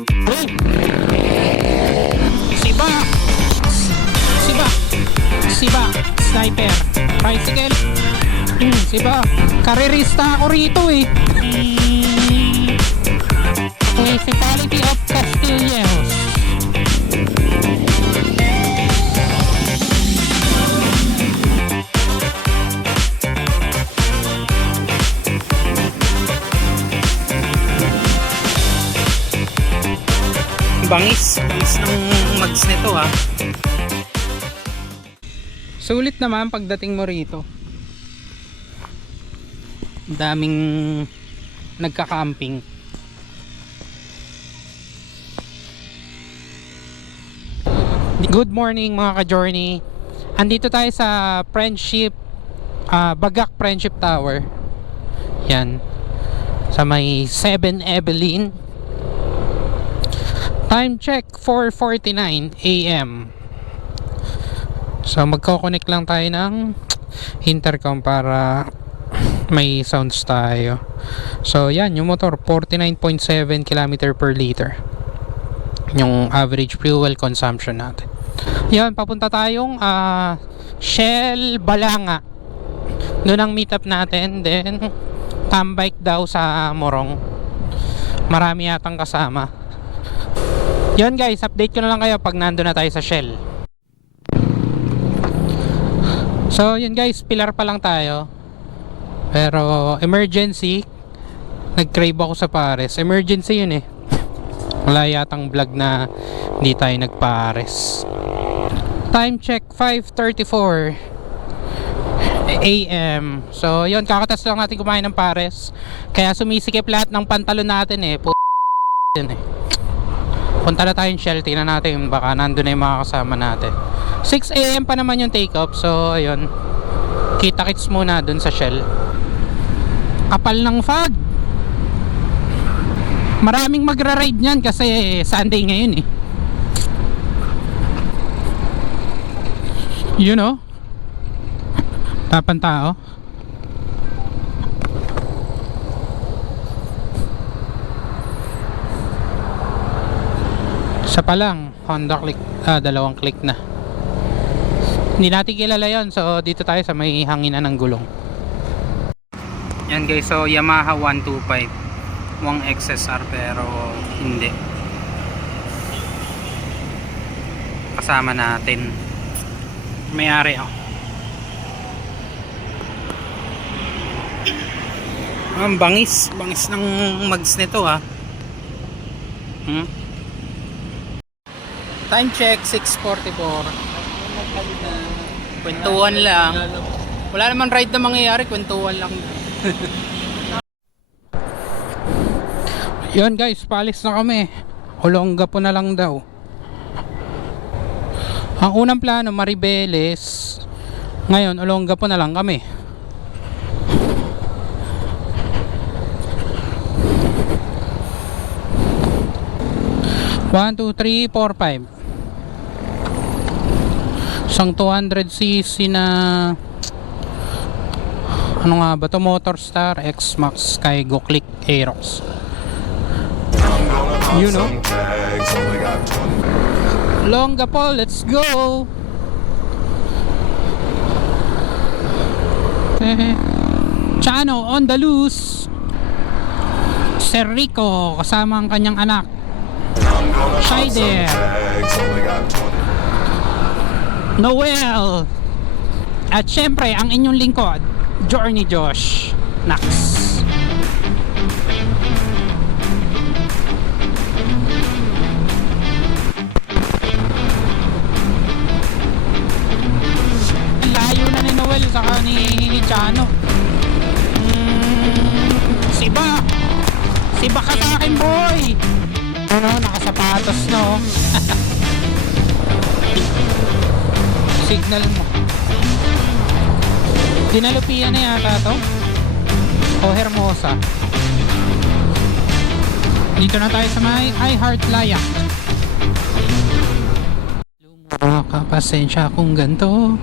Uy! Siba! Siba! Siba! Sniper! Tricycle! Siba! Karerista ako rito eh! Municipality of Castillejos. Bangis ng mags nito ha. Sulit naman pagdating mo rito. Daming nagka-camping. Good morning mga ka-journey. Andito tayo sa Friendship Bagak Friendship Tower. Yan. Sa may 7 Evelyn. Time check 4:49 AM. So magko-connect lang tayo ng intercom para may sounds tayo. So yan, yung motor 49.7 km per liter. Yung average fuel consumption natin. Yan, papunta tayong Shell Balanga. Doon ang meet up natin. Then tambike daw sa Morong. Marami yatang kasama. Yan guys, update ko na lang kayo pag nando na tayo sa Shell. So yun guys, pilar pa lang tayo. Pero emergency, nag-crave ako sa pares. Emergency yun eh. Wala yatang vlog na hindi tayo nagpares. Time check 5:34 AM. So yun, kakatas lang natin kumain ng pares. Kaya sumisikip lahat ng pantalon natin eh. Yun eh. Punta na tayong Shell, tingnan natin baka nandun na yung mga kasama natin. 6 AM pa naman yung take off. So ayun, kita-kits muna dun sa Shell. Kapal ng fog. Maraming magra-ride nyan kasi Sunday ngayon eh. You know, tapan tao. Isa pa lang, Honda click, dalawang click na. Hindi natin kilala yon, so dito tayo sa may hanginan ng gulong. Yan guys, so Yamaha 125 Wang XSR pero hindi kasama natin may-ari oh. Ang bangis ng mags nito ha. Time check 6:44. Kwentuhan lang. Wala naman ride na mangyayari, kwentuhan lang. Yun guys, paalis na kami. Olonga po na lang daw. Ang unang plano Maribeles. Ngayon Olonga po na lang kami. One, two, three, four, five. Isang 200cc na ano nga ba to, Motorstar X-Max Skygo Click Aerox. You know, Longga po, let's go. Chano on the loose. Sir Rico kasama ang kanyang anak Shider, Noel, at syempre ang inyong lingkod Journey Josh Nax. Layo na ni Noel saka ni Chano. Siba ka sa akin boy. Ano, nakasapatos no. Signal mo. Dinalupian na yata to o Hermosa. Dito na tayo sa may I Heart Layak. Makapasensya kung ganto,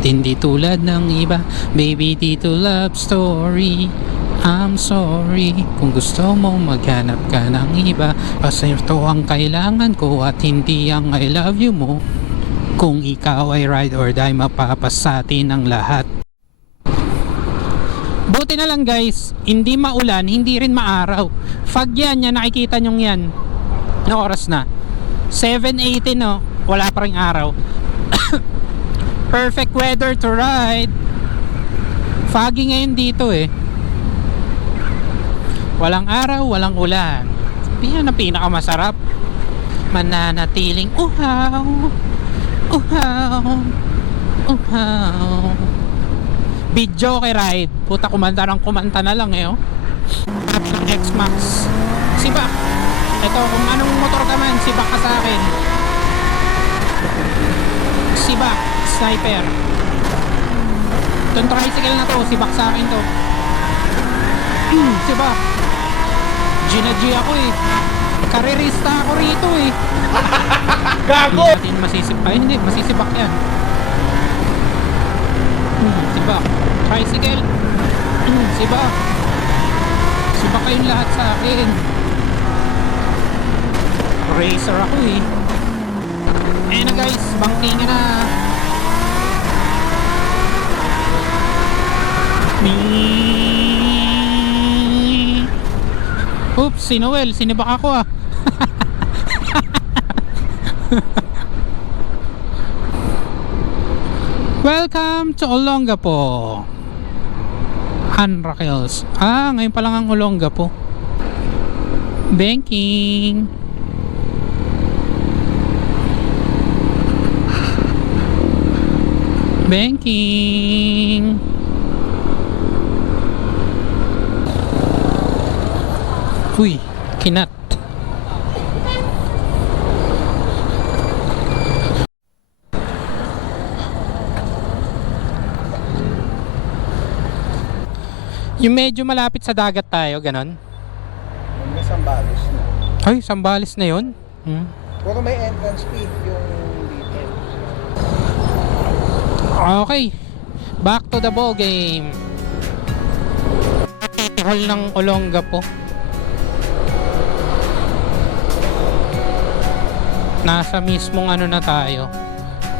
hindi tulad ng iba. Baby, dito love story. I'm sorry kung gusto mo maghanap ka ng iba, kasi ito ang kailangan ko at hindi ang I love you mo. Kung ikaw ay ride or die, mapapasatin ang lahat. Buti na lang guys, hindi maulan, hindi rin maaraw. Fog yan, yan nakikita nyo yan. No oras na? 7:18 no, wala pa ring araw. Perfect weather to ride. Foggy ngayon dito eh. Walang araw, walang ulan. Yan ang pinakamasarap. Mananatiling uhaw, uhaw, uhaw. Video kay ride. Puta, kumanta na lang eh oh. Tap ng X-Max. Sibak. Ito, kung anong motor ka man, sibak ka sa akin. Sibak, sniper. Itong tricycle na to, sibak sa akin to. Sibak. G ako eh. Karerista ako rito eh. Gago! Hindi natin masisibak. Ay hindi, masisibak yan. Sibak. Tricycle. Sibak. Sibak kayong lahat sa akin. Racer ako eh. Ayun na guys, bangking na. Oops, si Noel, sinibak ako ah. Welcome to Olongapo, Anrakels. Ah, ngayon pa lang ang Olongapo. Banking. Banking. Uy, kinat. Yung medyo malapit sa dagat tayo, ganon. May Sambales na. Ay, Sambales na yun? Pero may entrance fee yung dito. Okay, back to the ball game. Hall ng Olongapo. Nasa mismong ano na tayo,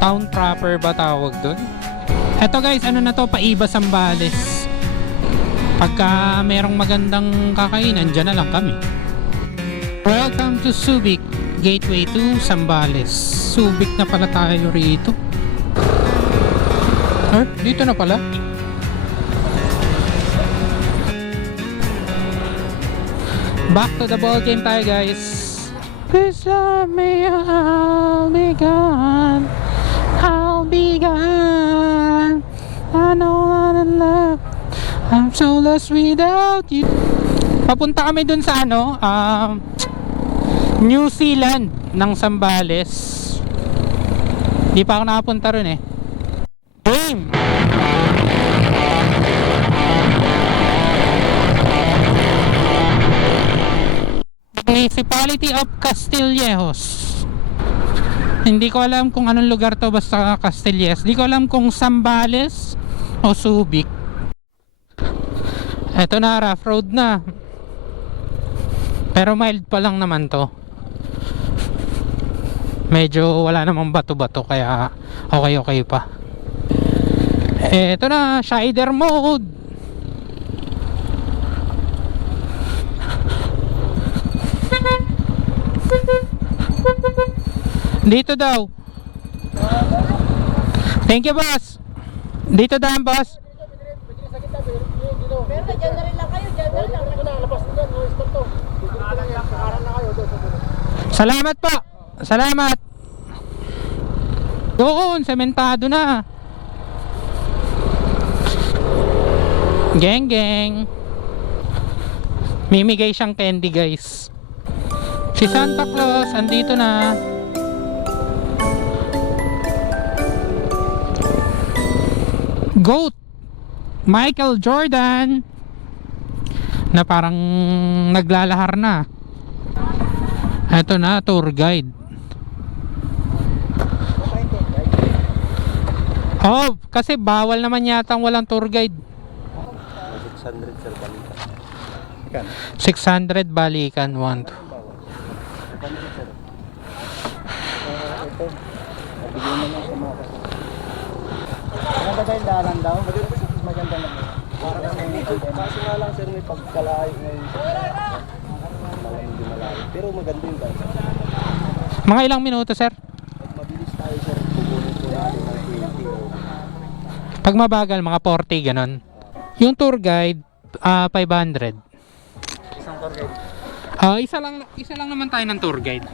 town proper ba tawag doon? Eto guys, ano na to, Paiba Sambales. Pagka merong magandang kakainan, dyan na lang kami. Welcome to Subic, gateway to Sambales. Subic na pala tayo rito. Dito na pala. Back to the ball game tayo guys. Please love me, I'll be gone. I'll be gone. I know I'm in love. I'm so lost without you. Papunta kami dun sa ano, New Zealand ng Sambales. Di pa ako nakapunta rin eh. Game! Municipality of Castillejos. Hindi ko alam kung anong lugar to, basta Castillejos. Hindi ko alam kung Sambales o Subic. Eto na, rough road na. Pero mild pa lang naman to. Medyo wala namang bato-bato, kaya okay pa. Eto na, shider mode. Dito daw. Thank you boss. Dito daw boss. Pero dyan na rin lang kayo, dyan na rin lang. Salamat po. Salamat. Doon, sementado na. Geng. Mimigay siyang candy guys. Si Santa Claus, andito na. Goat Michael Jordan na parang naglalahar na. Eto na, tour guide. Oh, kasi bawal naman yata walang tour guide. 600 sir balikan. Ikan. 600 balikan 1. 600 sir. Ito. Bigyan mo lang sa mga kasama. Maganda ba yung daanan daw? Maganda na. Para kami Kaso nga lang sir may pagkalayo ngayon sir. Parang hindi malayo. Pero maganda yung daan. Mga ilang minuto, sir? Pag mabilis tayo sir, pupunin po natin ng 20 o Pag mabagal, mga 40, ganon. Yung tour guide, 500. isang tour guide. Isa lang naman tayo ng tour guide.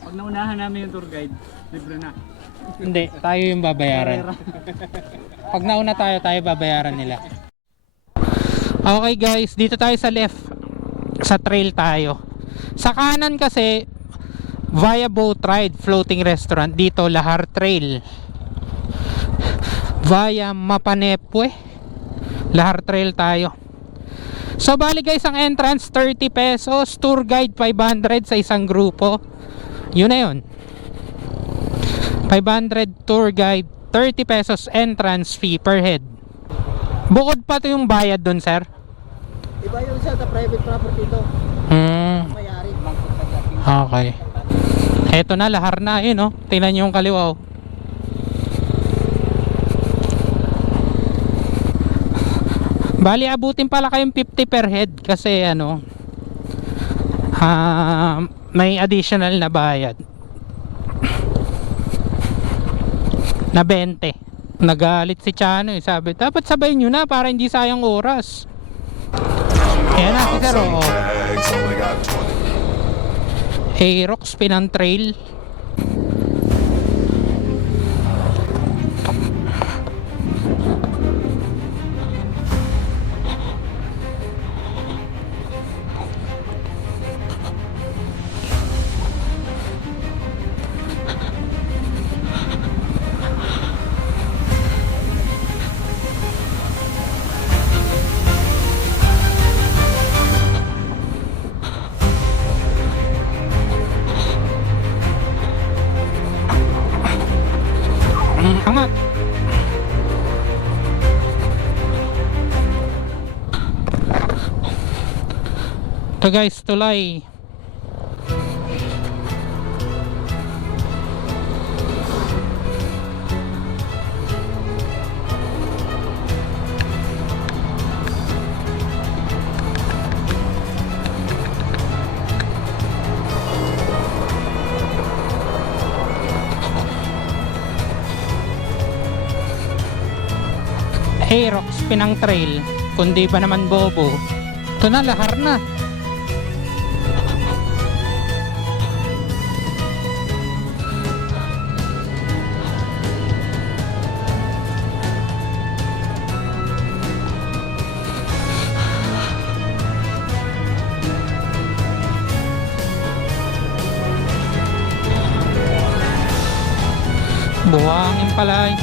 Pag naunahan namin yung tour guide, libre na. Hindi, tayo yung babayaran. Pag nauna tayo babayaran nila. Okay guys, dito tayo sa left. Sa trail tayo. Sa kanan kasi, via boat ride, floating restaurant. Dito, Lahar Trail. Via Mapanepue, Lahar Trail tayo. So bali guys, ang entrance 30 pesos, tour guide 500 sa isang grupo. Yun na yun. 500 tour guide, 30 pesos entrance fee per head. Bukod pa to yung bayad dun, sir. Iba yung sa private property to. Mayari. Okay. Eto na, Lahar na, yun oh. Tingnan nyo yung kaliwa oh. Bali, abutin pala kayong 50 per head kasi ano, may additional na bayad na 20. Nagalit si Chano eh. Sabi, dapat sabayin nyo na para hindi sayang oras. Ayan na si Sir oh. Aerox Pinang Trail. Angat. Ito guys, tulay. Aerox Pinang Trail, kundi ba naman bobo. Ito na, Lahar na. Buhangin pala eh.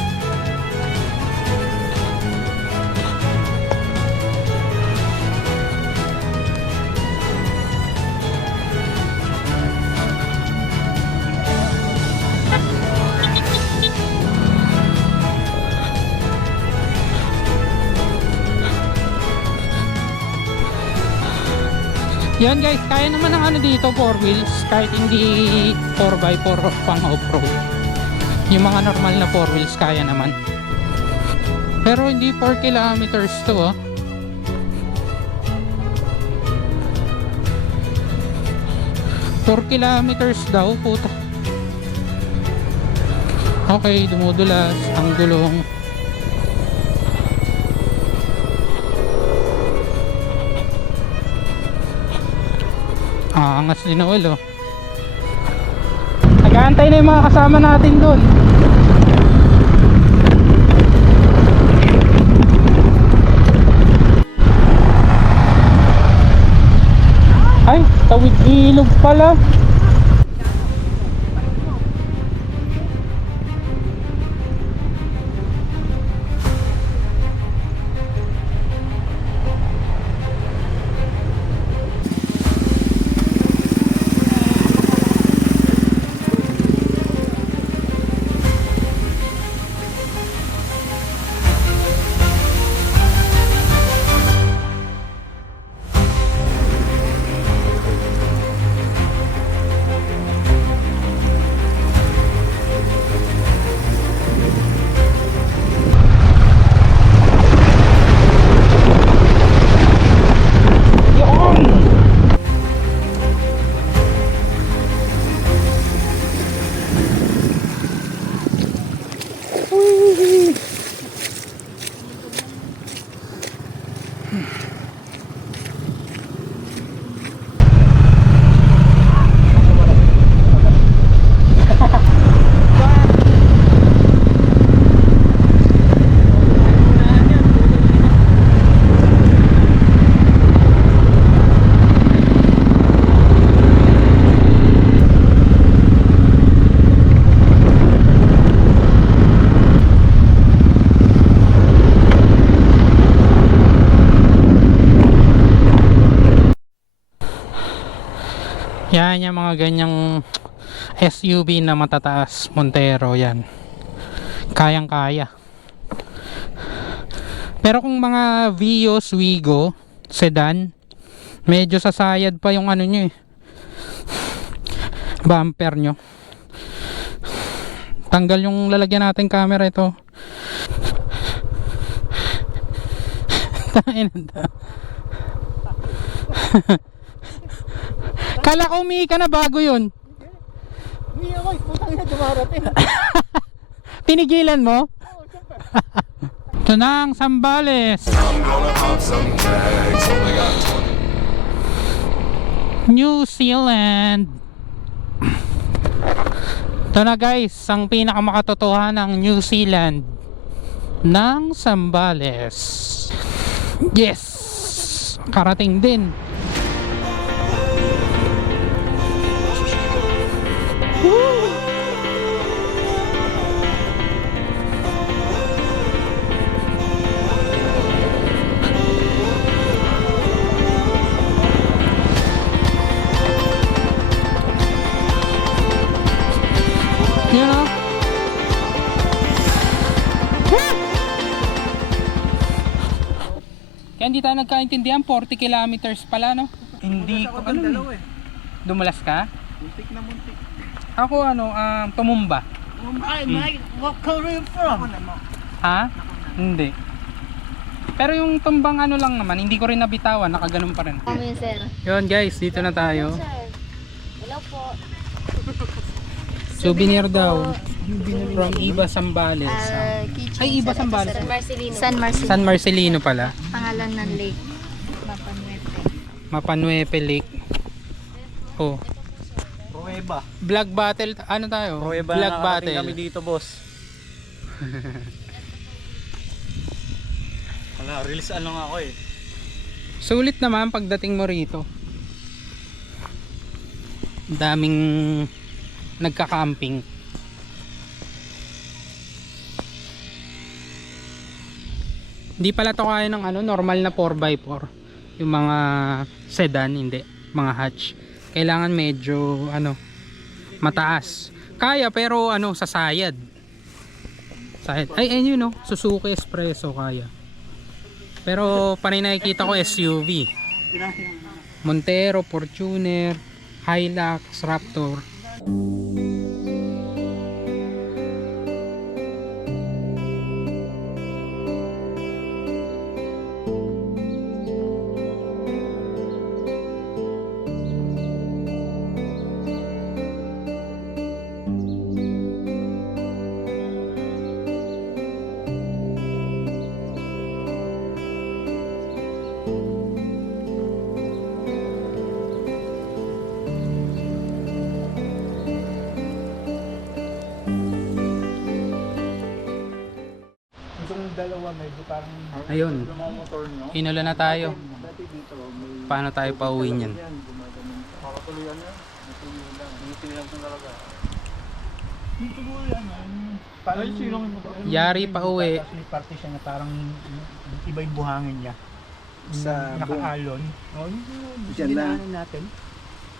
Yan guys, kaya naman ng ano dito 4 wheels kahit hindi 4x4 pang off-road. Yung mga normal na 4 wheels kaya naman. Pero hindi 4 kilometers to oh. $4 kilometers daw, puta. Okay, dumudulas ang gulong. Angas din na ulo. Nag-aantay na yung mga kasama natin doon. Ay, tawid ilog pala. Yan yung mga ganyang SUV na matataas, Montero yan. Kayang kaya. Pero kung mga Vios, Wigo, sedan, medyo sasayad pa yung ano nyo eh, bumper nyo. Tanggal yung lalagyan natin camera ito. Kala ko umihi ka na bago yun. Hindi ako, putang ina dumarating. Tinigilan mo? Ito na ang Zambales. New Zealand. Ito na guys, ang pinakamakatotohanan ng New Zealand ng Zambales. Yes! Karating din. Woo! Yun o. Kaya hindi tayo nagkaintindihan, 40 kilometers pala, no? Hindi ko alam eh. Dumulas ka? Muntik na muntik. Ako tumumba. Ay, Mike, what country you from? Ha? Hindi. Pero yung tumbang ano lang naman, hindi ko rin nabitawan, nakaganon pa rin. Kami, sir. Yun guys, dito na tayo. Sir. Hello po. Souvenir daw. From Iba Zambales. Kitchen. Ay, Iba Zambales. San Marcelino. San Marcelino. San Marcelino pala. Pangalan ng lake. Mapanuete. Mapanuepe Lake. Oh. Prueba. Vlog battle. Ano tayo? Prueba Vlog na battle. kami dito, boss. Wala, release ano nga ako eh. Sulit naman pagdating mo rito. Daming nagka-camping. Hindi pala to kaya ng normal na 4x4. Yung mga sedan, hindi. Mga hatch. Kailangan medyo mataas. Kaya pero sasayad. Sayad. Ay ayun no, Suzuki Espresso kaya. Pero panay nakikita ko SUV. Montero, Fortuner, Hilux, Raptor. Itong dalawa medyo parang Ayun, motor nyo. inula na tayo. Dati dito, may Paano tayo pauwi niyan? makatuloyan yan. Natuloy lang. Dito lang ito talaga. Dito po yan. Parang silong mo. Yari pa uwi. Tapos may partition na parang iba yung buhangin niya. Sa nakaalon. O, Diyan yung na. dinaanan natin.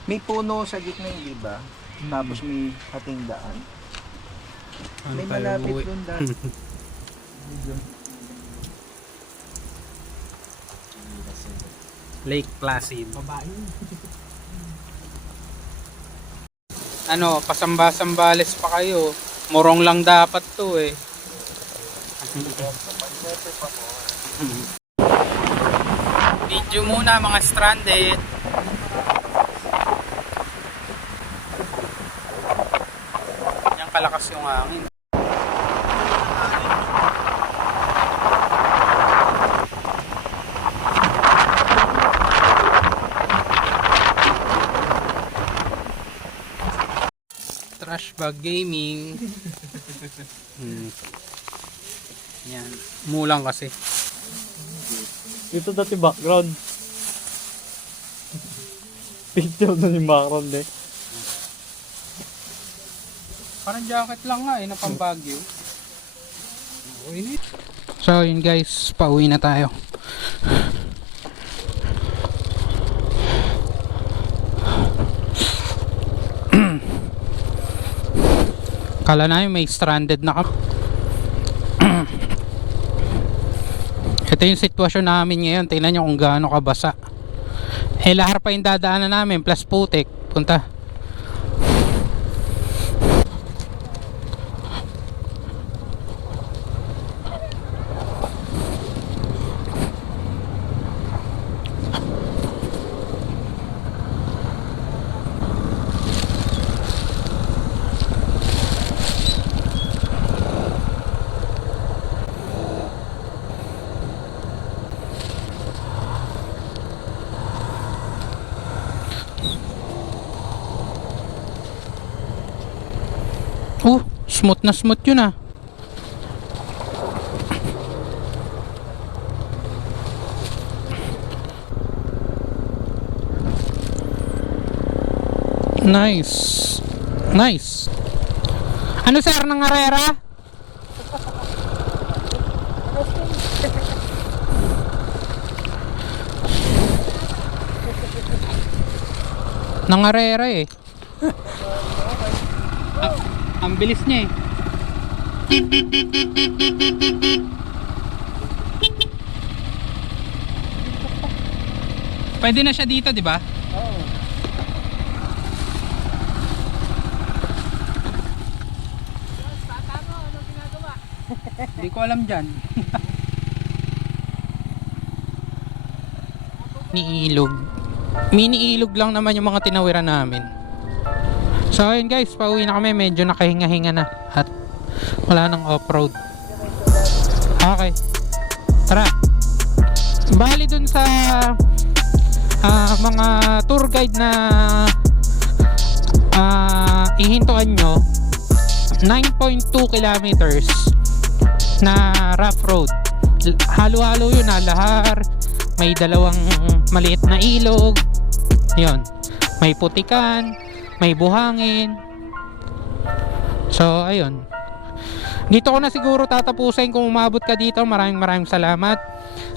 May puno sa gitna yun, di ba? Tapos may hating daan. Ano May tayo malapit uuwi? doon daan. Lake Placid. Babae. Pasamba-sambales pa kayo. Morong lang dapat to eh. Video muna mga stranded. Yan kalakas yung hangin. Trash Bag Gaming. Yan. Mulang kasi. Ito dati background. Picture na yung background eh. Parang jacket lang nga na pang Baguio. So yun guys, pauwi na tayo. Kala namin may stranded na kami. Ito yung sitwasyon namin ngayon. Tingnan nyo kung gaano kabasa. Eh lahar pa yung dadaanan namin plus putik. Punta. Smooth na smooth yun ah. Nice. Nice. Ano sir, nangarera? Nangarera eh. Ang bilis niya eh. Pwede na siya dito, di ba? Oo. Hindi ko alam dyan. Mini-ilog. Mini-ilog lang naman yung mga tinawiran namin. So ayun guys, pauwi na kami. Medyo nakahinga-hinga na. At wala nang off-road. Okay. Tara. Bali dun sa mga tour guide na ihintuan nyo, 9.2 kilometers na rough road. Halo-halo yun na lahar. May dalawang maliit na ilog. Yun. May putikan. May buhangin. So ayun. Dito ko na siguro tatapusin. Kung umabot ka dito, maraming salamat.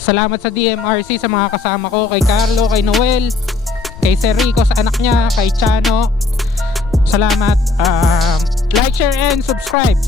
Salamat sa DMRC, sa mga kasama ko, kay Carlo, kay Noel, kay Sir Rico sa anak niya, kay Chano. Salamat. Like, share, and subscribe.